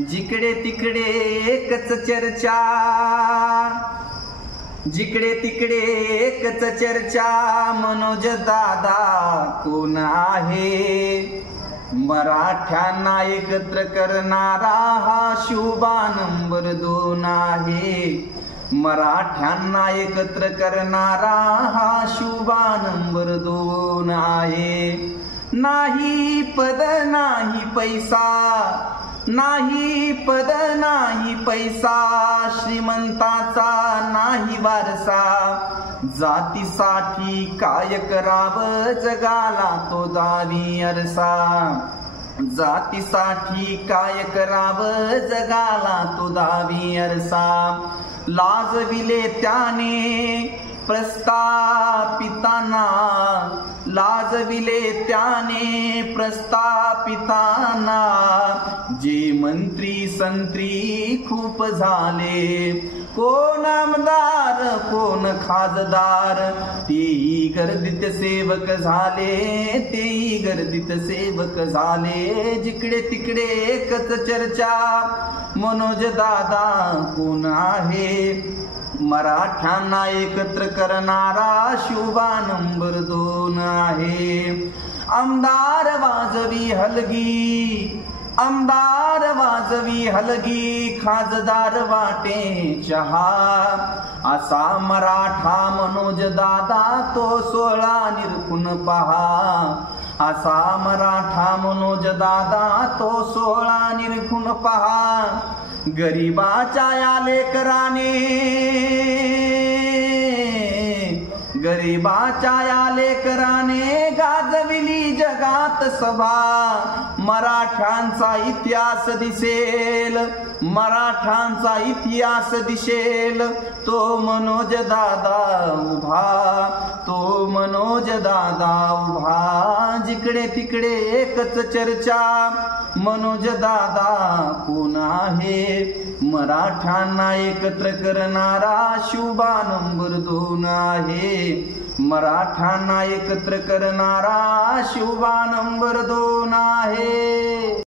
जिकडे तिकडे एकच चर्चा, जिकडे तिकडे एकच चर्चा, मनोज दादा कोण आहे? मराठ्यांना एकत्र करणारा हा शुभा नंबर 2 आहे. मराठ्यांना एकत्र करणारा हा शुभा नंबर 2 आहे. नाही पद नाही पैसा, नाही पद नाही पैसा, श्रीमंताचा नाही वारसा, जातीसाठी काय करावं जगाला तो दावी अरसा, जातीसाठी काय करावं जगाला तो दावी अरसा. लाजविले त्याने प्रस्थापितांना, लाजविले त्याने प्रस्थापितांना, जे मंत्री संत्री खूप झाले, कोण आमदार कोण खासदार, तेही गर्दीत सेवक झाले, तेही गर्दीत सेवक झाले. जिकडे तिकडे एकच चर्चा, मनोज दादा कोण आहे? मराठ्यांना एकत्र करणारा शुभा नंबर 2 आहे. आमदार वाजवी हलगी, आमदार वाजवी हलगी, खासदार वाटे चहा, असा मराठा मनोज दादा तो 16 निरखून पहा, असा मराठा मनोज दादा तो 16 निरखून पहा. गरीबाच्या या लेकराने, गरीबाच्या या लेकराने गाजविली जगात सभा. मराठ्यांचा इतिहास दिसेल, मराठ्यांचा इतिहास दिसेल, तो मनोज दादा उभा, तो मनोज दादा उभा. जिकडे तिकडे एकच चर्चा, मनोज दादा कोण आहे? मराठ्यांना एकत्र करणारा शुभा नंबर 2 आहे. मराठ्यांना एकत्र करणारा शुभा नंबर 2 आहे.